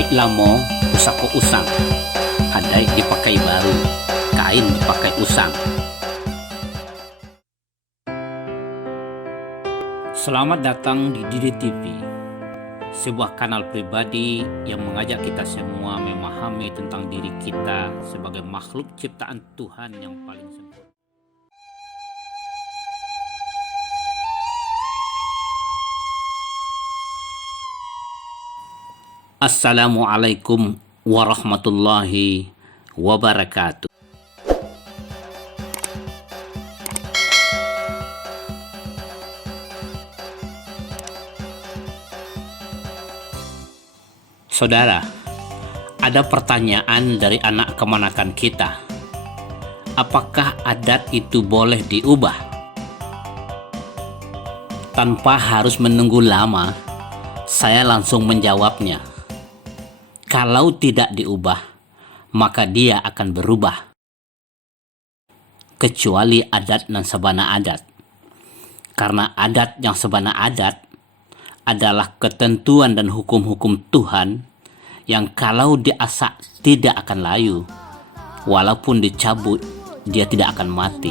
Adai lamo, pusako usang. Adai dipakai baru, kain dipakai usang. Selamat datang di Didi TV, sebuah kanal pribadi yang mengajak kita semua memahami tentang diri kita sebagai makhluk ciptaan Tuhan yang paling sempurna. Assalamualaikum warahmatullahi wabarakatuh. Saudara, ada pertanyaan dari anak kemanakan kita. Apakah adat itu boleh diubah? Tanpa harus menunggu lama, saya langsung menjawabnya. Kalau tidak diubah, maka dia akan berubah. Kecuali adat dan sabana adat. Karena adat yang sabana adat adalah ketentuan dan hukum-hukum Tuhan yang kalau diasak tidak akan layu. Walaupun dicabut, dia tidak akan mati.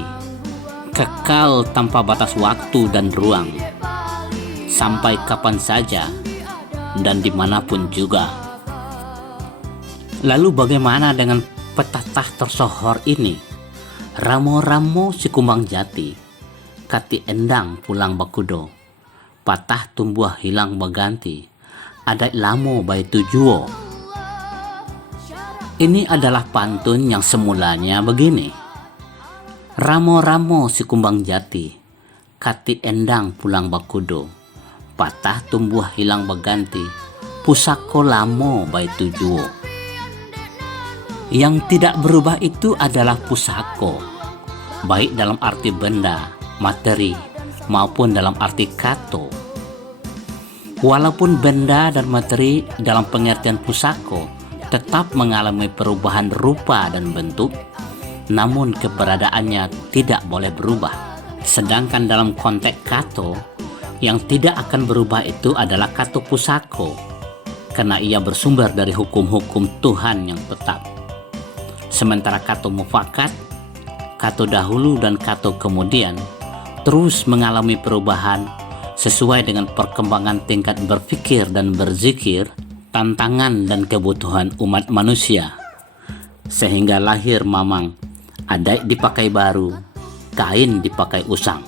Kekal tanpa batas waktu dan ruang. Sampai kapan saja dan dimanapun juga. Lalu bagaimana dengan pepatah tersohor ini? Ramo-ramo si kumbang jati, kati endang pulang bakudo, patah tumbuh hilang baganti, adat lamo bai tujuo. Ini adalah pantun yang semulanya begini. Ramo-ramo si kumbang jati, kati endang pulang bakudo, patah tumbuh hilang baganti, pusako lamo bai tujuo. Yang tidak berubah itu adalah pusako, baik dalam arti benda, materi, maupun dalam arti kato. Walaupun benda dan materi dalam pengertian pusako tetap mengalami perubahan rupa dan bentuk, namun keberadaannya tidak boleh berubah. Sedangkan dalam konteks kato, yang tidak akan berubah itu adalah kato pusako, karena ia bersumber dari hukum-hukum Tuhan yang tetap. Sementara kato mufakat, kato dahulu dan kato kemudian terus mengalami perubahan sesuai dengan perkembangan tingkat berpikir dan berzikir, tantangan dan kebutuhan umat manusia. Sehingga lahir mamang, adat dipakai baru, kain dipakai usang.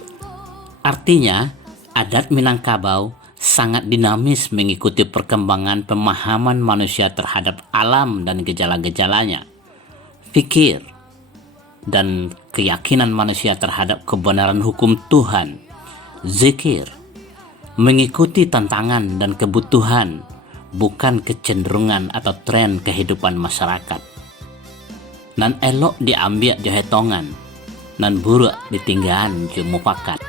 Artinya, adat Minangkabau sangat dinamis mengikuti perkembangan pemahaman manusia terhadap alam dan gejala-gejalanya. Fikir dan keyakinan manusia terhadap kebenaran hukum Tuhan, zikir, mengikuti tantangan dan kebutuhan, bukan kecenderungan atau tren kehidupan masyarakat. Nan elok diambil jahetongan, nan buruk ditinggalan jumufakat.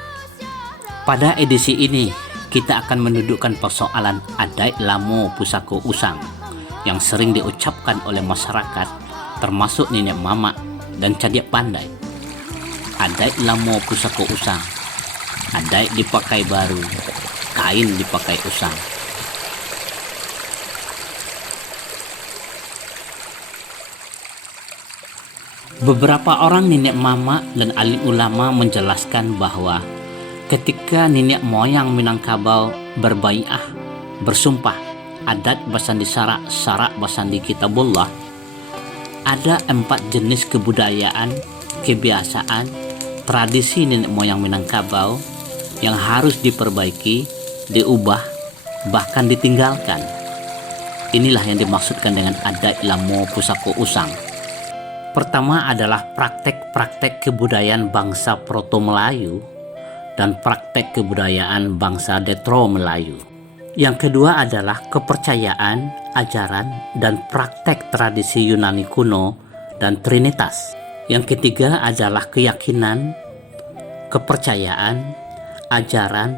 Pada edisi ini, kita akan mendudukkan persoalan adat lamo pusako usang yang sering diucapkan oleh masyarakat, termasuk nenek mama dan cadik pandai. Adat lamo pusako usang, adat dipakai baru, kain dipakai usang. Beberapa orang nenek mama dan alim ulama menjelaskan bahwa ketika nenek moyang Minangkabau berbaiah, bersumpah adat basandi syarak basandi kitabullah, ada 4 jenis kebudayaan, kebiasaan, tradisi nenek moyang Minangkabau yang harus diperbaiki, diubah, bahkan ditinggalkan. Inilah yang dimaksudkan dengan adat lamo pusako usang. Pertama adalah praktek-praktek kebudayaan bangsa Proto Melayu dan praktek kebudayaan bangsa Detro Melayu. Yang kedua adalah kepercayaan, ajaran, dan praktek tradisi Yunani kuno dan Trinitas. Yang ketiga adalah keyakinan, kepercayaan, ajaran,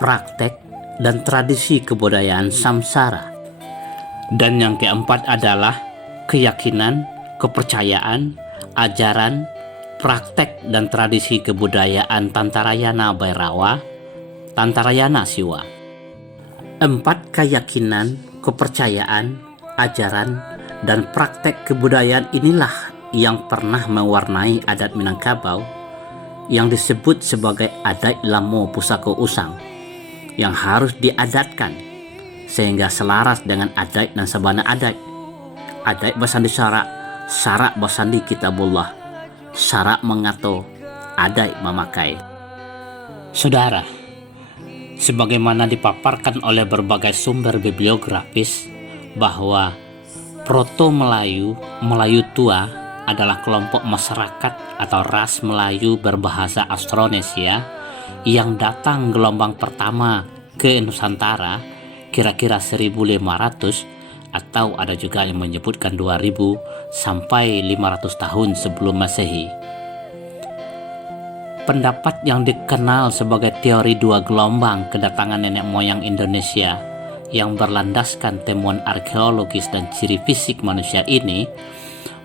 praktek, dan tradisi kebudayaan Samsara. Dan yang keempat adalah keyakinan, kepercayaan, ajaran, praktek, dan tradisi kebudayaan Tantarayana Bairawa, Tantarayana Siwa. 4 keyakinan, kepercayaan, Ajaran dan praktek kebudayaan inilah yang pernah mewarnai adat Minangkabau yang disebut sebagai adat Lamo Pusako Usang yang harus diadatkan sehingga selaras dengan adat dan sabana adat. Adat basandi syarak basandi kitabullah, syarak mengato, adat memakai. Saudara, sebagaimana dipaparkan oleh berbagai sumber bibliografis bahwa Proto-Melayu, Melayu tua adalah kelompok masyarakat atau ras Melayu berbahasa Austronesia yang datang gelombang pertama ke Nusantara kira-kira 1500 atau ada juga yang menyebutkan 2000 sampai 500 tahun sebelum Masehi. Pendapat yang dikenal sebagai teori dua gelombang kedatangan nenek moyang Indonesia yang berlandaskan temuan arkeologis dan ciri fisik manusia ini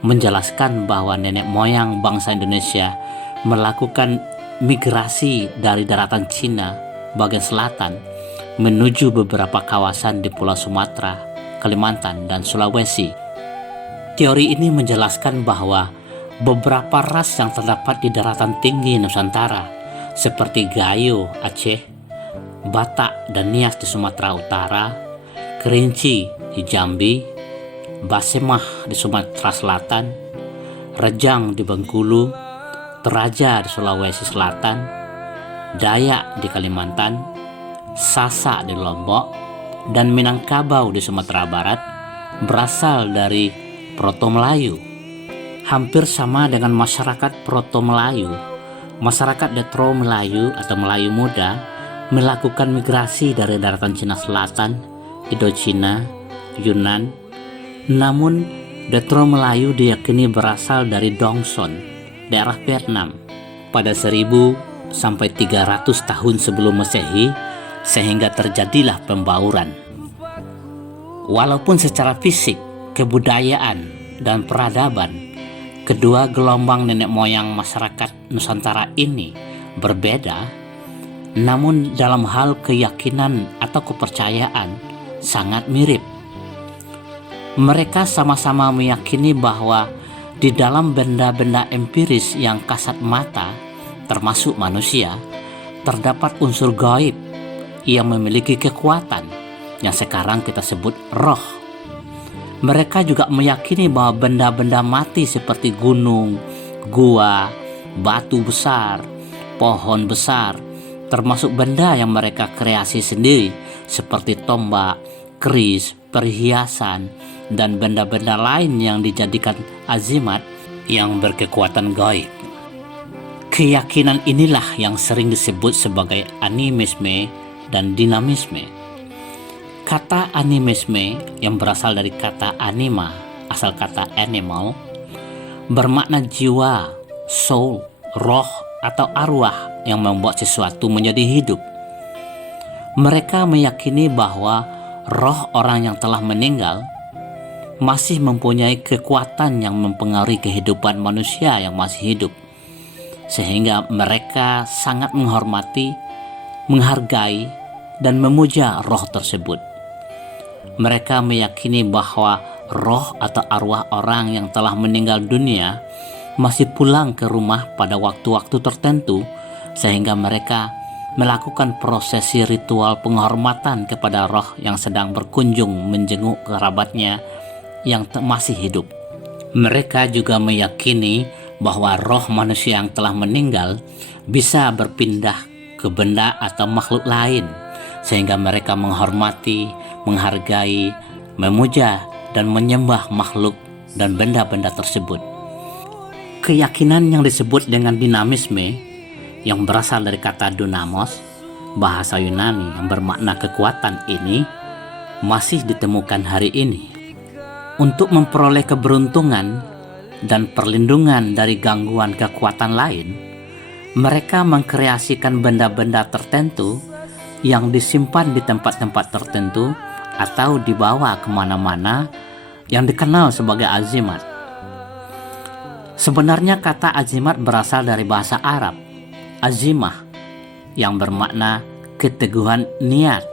menjelaskan bahwa nenek moyang bangsa Indonesia melakukan migrasi dari daratan Cina bagian selatan menuju beberapa kawasan di Pulau Sumatera, Kalimantan, dan Sulawesi. Teori ini menjelaskan bahwa beberapa ras yang terdapat di daratan tinggi Nusantara seperti Gayo Aceh, Batak dan Nias di Sumatera Utara, Kerinci di Jambi, Basemah di Sumatera Selatan, Rejang di Bengkulu, Toraja di Sulawesi Selatan, Dayak di Kalimantan, Sasak di Lombok, dan Minangkabau di Sumatera Barat berasal dari Proto-Melayu. Hampir sama dengan masyarakat Proto-Melayu, masyarakat Detro Melayu atau Melayu Muda melakukan migrasi dari daratan Cina Selatan, Indochina, Yunan. Namun Detro Melayu diyakini berasal dari Dongson, daerah Vietnam, pada 1000 sampai 300 tahun sebelum Masehi, sehingga terjadilah pembauran. Walaupun secara fisik, kebudayaan, dan peradaban kedua gelombang nenek moyang masyarakat Nusantara ini berbeda, namun dalam hal keyakinan atau kepercayaan sangat mirip. Mereka sama-sama meyakini bahwa di dalam benda-benda empiris yang kasat mata, termasuk manusia, terdapat unsur gaib yang memiliki kekuatan yang sekarang kita sebut roh. Mereka juga meyakini bahwa benda-benda mati seperti gunung, gua, batu besar, pohon besar, termasuk benda yang mereka kreasi sendiri seperti tombak, keris, perhiasan, dan benda-benda lain yang dijadikan azimat yang berkekuatan gaib. Keyakinan inilah yang sering disebut sebagai animisme dan dinamisme. Kata animisme yang berasal dari kata anima, asal kata animal, bermakna jiwa, soul, roh, atau arwah yang membuat sesuatu menjadi hidup. Mereka meyakini bahwa roh orang yang telah meninggal masih mempunyai kekuatan yang mempengaruhi kehidupan manusia yang masih hidup, sehingga mereka sangat menghormati, menghargai, dan memuja roh tersebut. Mereka meyakini bahwa roh atau arwah orang yang telah meninggal dunia masih pulang ke rumah pada waktu-waktu tertentu, sehingga mereka melakukan prosesi ritual penghormatan kepada roh yang sedang berkunjung menjenguk kerabatnya yang masih hidup. Mereka juga meyakini bahwa roh manusia yang telah meninggal bisa berpindah ke benda atau makhluk lain, sehingga mereka menghormati, menghargai, memuja, dan menyembah makhluk dan benda-benda tersebut. Keyakinan yang disebut dengan dinamisme yang berasal dari kata dunamos, bahasa Yunani yang bermakna kekuatan ini, masih ditemukan hari ini. Untuk memperoleh keberuntungan dan perlindungan dari gangguan kekuatan lain, mereka mengkreasikan benda-benda tertentu yang disimpan di tempat-tempat tertentu atau dibawa kemana-mana yang dikenal sebagai azimat. Sebenarnya kata azimat berasal dari bahasa Arab, azimah, yang bermakna keteguhan niat.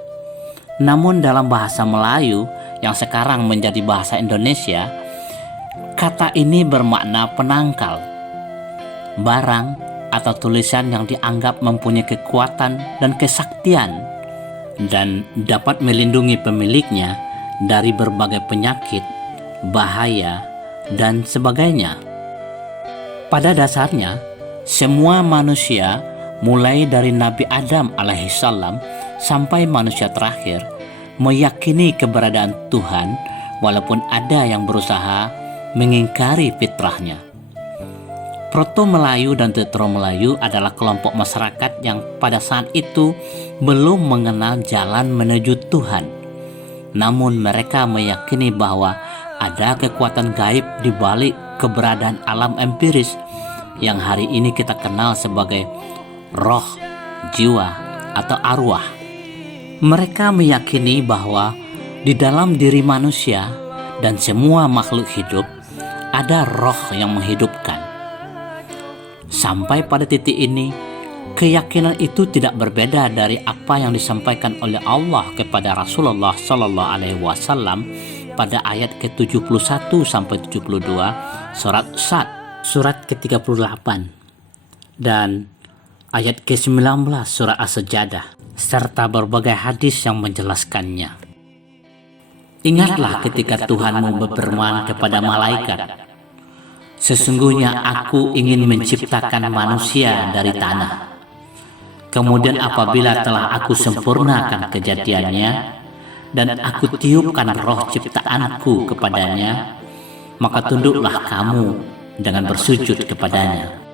Namun dalam bahasa Melayu yang sekarang menjadi bahasa Indonesia, kata ini bermakna penangkal, barang atau tulisan yang dianggap mempunyai kekuatan dan kesaktian dan dapat melindungi pemiliknya dari berbagai penyakit, bahaya, dan sebagainya. Pada dasarnya, semua manusia mulai dari Nabi Adam alaihissalam sampai manusia terakhir meyakini keberadaan Tuhan walaupun ada yang berusaha mengingkari fitrahnya. Proto-Melayu dan Tetro-Melayu adalah kelompok masyarakat yang pada saat itu belum mengenal jalan menuju Tuhan. Namun mereka meyakini bahwa ada kekuatan gaib di balik keberadaan alam empiris yang hari ini kita kenal sebagai roh, jiwa, atau arwah. Mereka meyakini bahwa di dalam diri manusia dan semua makhluk hidup ada roh yang menghidupkan. Sampai pada titik ini, keyakinan itu tidak berbeda dari apa yang disampaikan oleh Allah kepada Rasulullah Sallallahu Alaihi Wasallam pada ayat ke-71 sampai 72 surat Sad, surat ke-38 dan ayat ke-19 surat As-Sajadah, serta berbagai hadis yang menjelaskannya. Ingatlah ketika Tuhanmu berfirman kepada malaikat, "Sesungguhnya aku ingin menciptakan manusia dari tanah. Kemudian apabila telah aku sempurnakan kejadiannya dan aku tiupkan roh ciptaanku kepadanya, maka tunduklah kamu dengan bersujud kepadanya."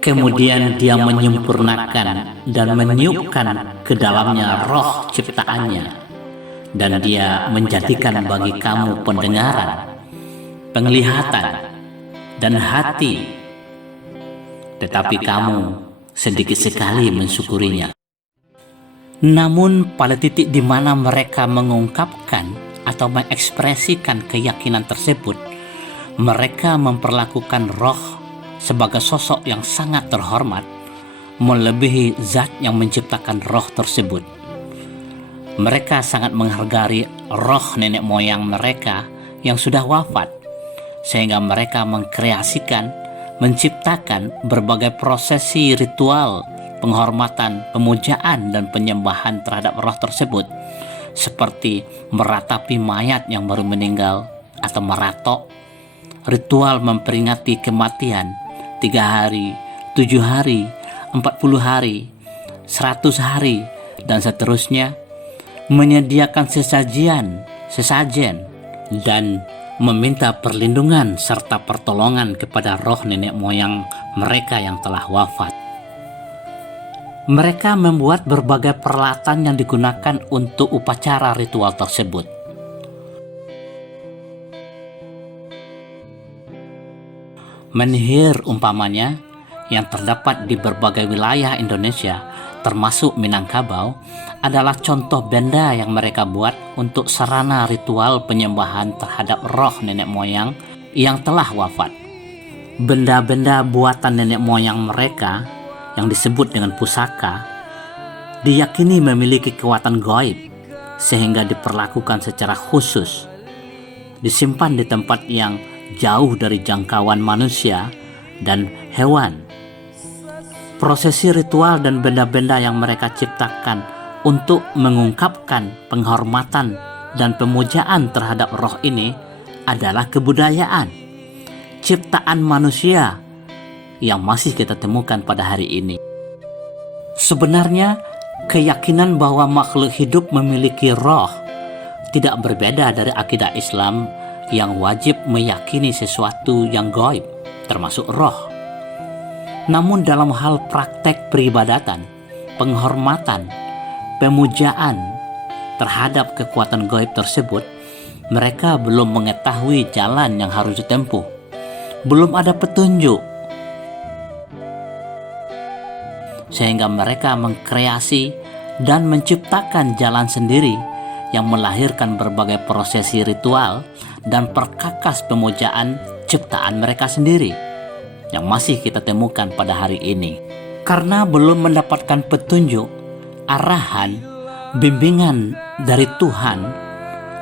Kemudian dia menyempurnakan dan meniupkan ke dalamnya roh ciptaannya, dan dia menjadikan bagi kamu pendengaran, penglihatan, dan hati, tetapi kamu sedikit sekali mensyukurinya. Namun pada titik di mana mereka mengungkapkan atau mengekspresikan keyakinan tersebut, mereka memperlakukan roh sebagai sosok yang sangat terhormat, melebihi zat yang menciptakan roh tersebut. Mereka sangat menghargai roh nenek moyang mereka yang sudah wafat, sehingga mereka mengkreasikan, menciptakan berbagai prosesi ritual, penghormatan, pemujaan, dan penyembahan terhadap roh tersebut, seperti meratapi mayat yang baru meninggal atau meratok, ritual memperingati kematian 3 hari, 7 hari, 40 hari, 100 hari, dan seterusnya, menyediakan sesajen, dan meminta perlindungan serta pertolongan kepada roh nenek moyang mereka yang telah wafat. Mereka membuat berbagai peralatan yang digunakan untuk upacara ritual tersebut. Menhir umpamanya, yang terdapat di berbagai wilayah Indonesia, termasuk Minangkabau, adalah contoh benda yang mereka buat untuk sarana ritual penyembahan terhadap roh nenek moyang yang telah wafat. Benda-benda buatan nenek moyang mereka yang disebut dengan pusaka diyakini memiliki kekuatan gaib, sehingga diperlakukan secara khusus, disimpan di tempat yang jauh dari jangkauan manusia dan hewan. Prosesi ritual dan benda-benda yang mereka ciptakan untuk mengungkapkan penghormatan dan pemujaan terhadap roh ini adalah kebudayaan, ciptaan manusia yang masih kita temukan pada hari ini. Sebenarnya, keyakinan bahwa makhluk hidup memiliki roh tidak berbeda dari akidah Islam yang wajib meyakini sesuatu yang gaib, termasuk roh. Namun dalam hal praktek peribadatan, penghormatan, pemujaan terhadap kekuatan gaib tersebut, mereka belum mengetahui jalan yang harus ditempuh. Belum ada petunjuk, sehingga mereka mengkreasi dan menciptakan jalan sendiri yang melahirkan berbagai prosesi ritual dan perkakas pemujaan ciptaan mereka sendiri yang masih kita temukan pada hari ini. Karena belum mendapatkan petunjuk, arahan, bimbingan dari Tuhan,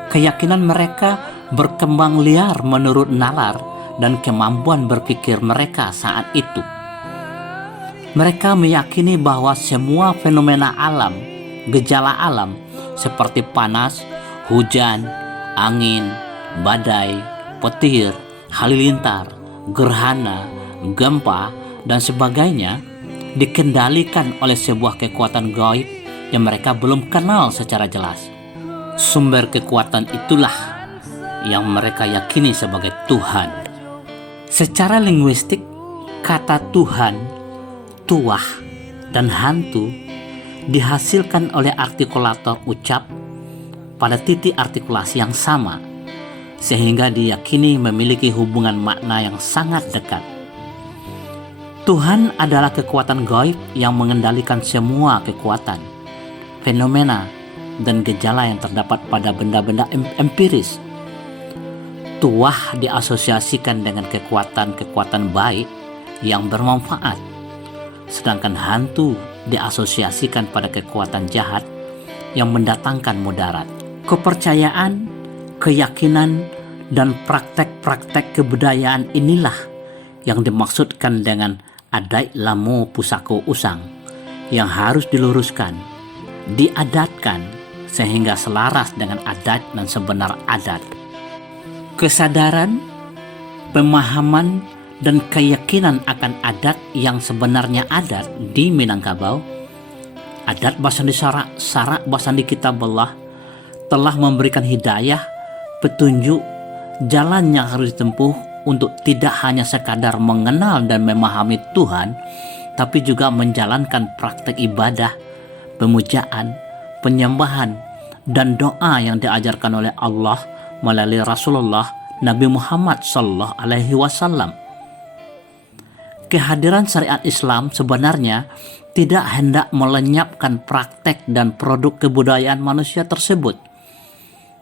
keyakinan mereka berkembang liar menurut nalar dan kemampuan berpikir mereka saat itu. Mereka meyakini bahwa semua fenomena alam, gejala alam seperti panas, hujan, angin, badai, petir, halilintar, gerhana, gempa, dan sebagainya dikendalikan oleh sebuah kekuatan gaib yang mereka belum kenal secara jelas. Sumber kekuatan itulah yang mereka yakini sebagai Tuhan. Secara linguistik, kata Tuhan, tuah, dan hantu dihasilkan oleh artikulator ucap pada titik artikulasi yang sama, sehingga diyakini memiliki hubungan makna yang sangat dekat. Tuhan adalah kekuatan gaib yang mengendalikan semua kekuatan, fenomena, dan gejala yang terdapat pada benda-benda empiris. Tuah diasosiasikan dengan kekuatan-kekuatan baik yang bermanfaat, sedangkan hantu diasosiasikan pada kekuatan jahat yang mendatangkan mudarat. Kepercayaan, keyakinan, dan praktek-praktek kebudayaan inilah yang dimaksudkan dengan adat lamo pusako usang, yang harus diluruskan, diadatkan sehingga selaras dengan adat dan sebenar adat. Kesadaran, pemahaman, dan keyakinan akan adat yang sebenarnya adat di Minangkabau, adat Basandi Sarak Basandi Kitabullah, telah memberikan hidayah, petunjuk, jalan yang harus ditempuh untuk tidak hanya sekadar mengenal dan memahami Tuhan, tapi juga menjalankan praktek ibadah, pemujaan, penyembahan, dan doa yang diajarkan oleh Allah melalui Rasulullah Nabi Muhammad SAW. Kehadiran syariat Islam sebenarnya tidak hendak melenyapkan praktek dan produk kebudayaan manusia tersebut,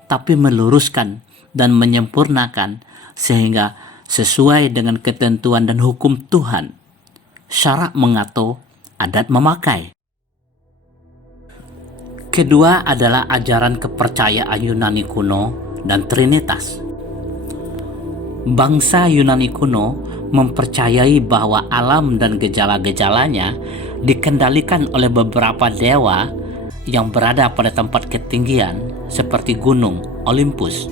tapi meluruskan dan menyempurnakan sehingga sesuai dengan ketentuan dan hukum Tuhan. Syarak mengato, adat memakai. Kedua adalah ajaran kepercayaan Yunani kuno dan Trinitas. Bangsa Yunani kuno mempercayai bahwa alam dan gejala-gejalanya dikendalikan oleh beberapa dewa yang berada pada tempat ketinggian seperti gunung Olympus.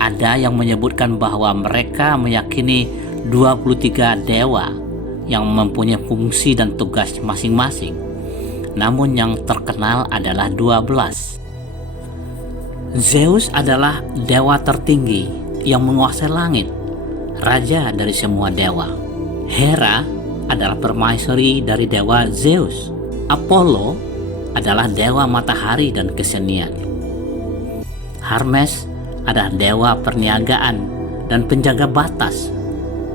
Ada yang menyebutkan bahwa mereka meyakini 23 dewa yang mempunyai fungsi dan tugas masing-masing, namun yang terkenal adalah 12. Zeus adalah dewa tertinggi yang menguasai langit, raja dari semua dewa. Hera adalah permaisuri dari dewa Zeus. Apollo adalah dewa matahari dan kesenian. Hermes adalah dewa perniagaan dan penjaga batas.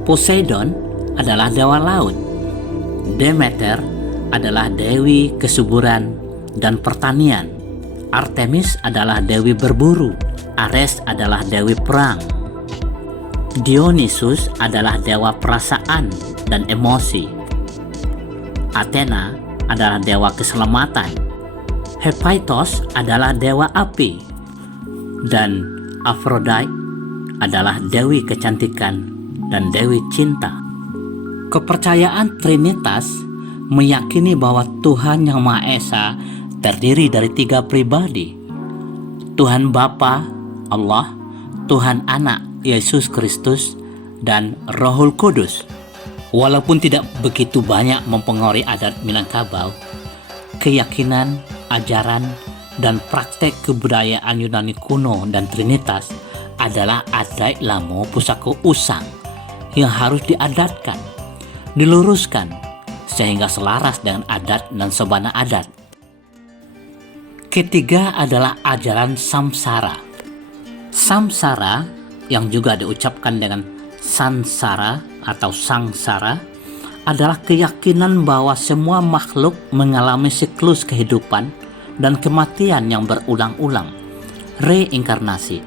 Poseidon adalah dewa laut. Demeter adalah dewi kesuburan dan pertanian. Artemis adalah dewi berburu. Ares adalah dewi perang. Dionysus adalah dewa perasaan dan emosi. Athena adalah dewa keselamatan. Hephaestus adalah dewa api. Dan Aphrodite adalah dewi kecantikan dan dewi cinta. Kepercayaan Trinitas meyakini bahwa Tuhan Yang Maha Esa terdiri dari 3 pribadi: Tuhan Bapa, Allah, Tuhan Anak, Yesus Kristus, dan Rohul Kudus. Walaupun tidak begitu banyak mempengaruhi adat Minangkabau, keyakinan, ajaran, dan praktek kebudayaan Yunani kuno dan Trinitas adalah adat lamo pusako usang yang harus diadatkan, diluruskan, sehingga selaras dengan adat dan sebana adat. Ketiga adalah ajaran samsara. Samsara yang juga diucapkan dengan sansara atau sangsara adalah keyakinan bahwa semua makhluk mengalami siklus kehidupan dan kematian yang berulang-ulang, reinkarnasi.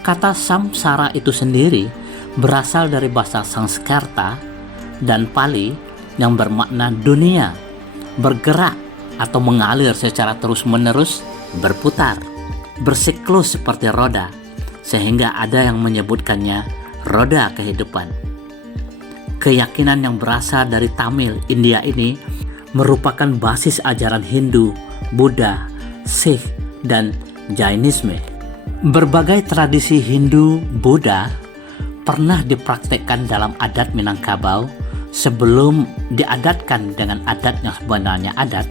Kata samsara itu sendiri berasal dari bahasa Sanskerta dan Pali yang bermakna dunia, bergerak, atau mengalir secara terus-menerus, berputar, bersiklus seperti roda, sehingga ada yang menyebutkannya roda kehidupan. Keyakinan yang berasal dari Tamil, India ini merupakan basis ajaran Hindu, Buddha, Sikh, dan Jainisme. Berbagai tradisi Hindu, Buddha pernah dipraktekkan dalam adat Minangkabau sebelum diadatkan dengan adat yang sebenarnya adat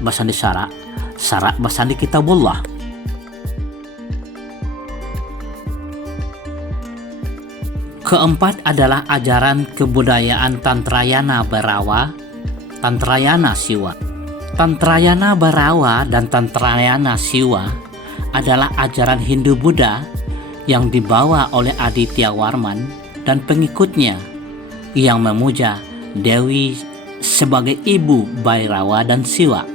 Basandi Syarak, Syarak Basandi Kitabullah. Keempat adalah ajaran kebudayaan Tantrayana Bhairawa, Tantrayana Siwa. Tantrayana Bhairawa dan Tantrayana Siwa adalah ajaran Hindu-Buddha yang dibawa oleh Aditya Warman dan pengikutnya yang memuja Dewi sebagai ibu Bhairawa dan Siwa.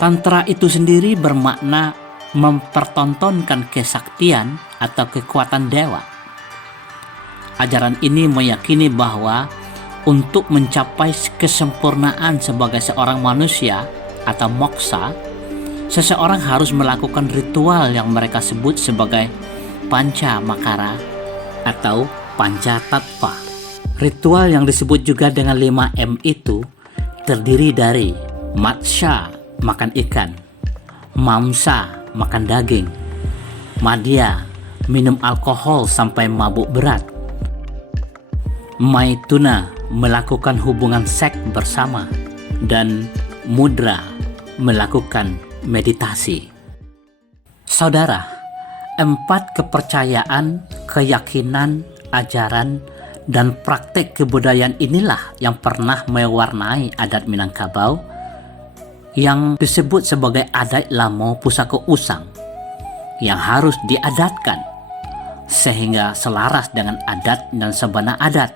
Tantra itu sendiri bermakna mempertontonkan kesaktian atau kekuatan dewa. Ajaran ini meyakini bahwa untuk mencapai kesempurnaan sebagai seorang manusia atau moksa, seseorang harus melakukan ritual yang mereka sebut sebagai Panca Makara atau Panca Tattva. Ritual yang disebut juga dengan 5M itu terdiri dari Matsya, makan ikan, Mamsa, makan daging, Madhya, minum alkohol sampai mabuk berat, Maituna, melakukan hubungan seks bersama, dan Mudra, melakukan meditasi. Saudara, 4 kepercayaan, keyakinan, ajaran, dan praktek kebudayaan inilah yang pernah mewarnai adat Minangkabau yang disebut sebagai adat Lamo Pusaka Usang yang harus diadatkan sehingga selaras dengan adat dan sabana adat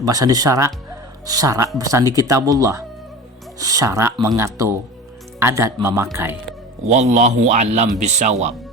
Basandi Syarak, Syarak Basandi Kitabullah, Syarak mengatur, adat memakai. Wallahu a'lam bishawab.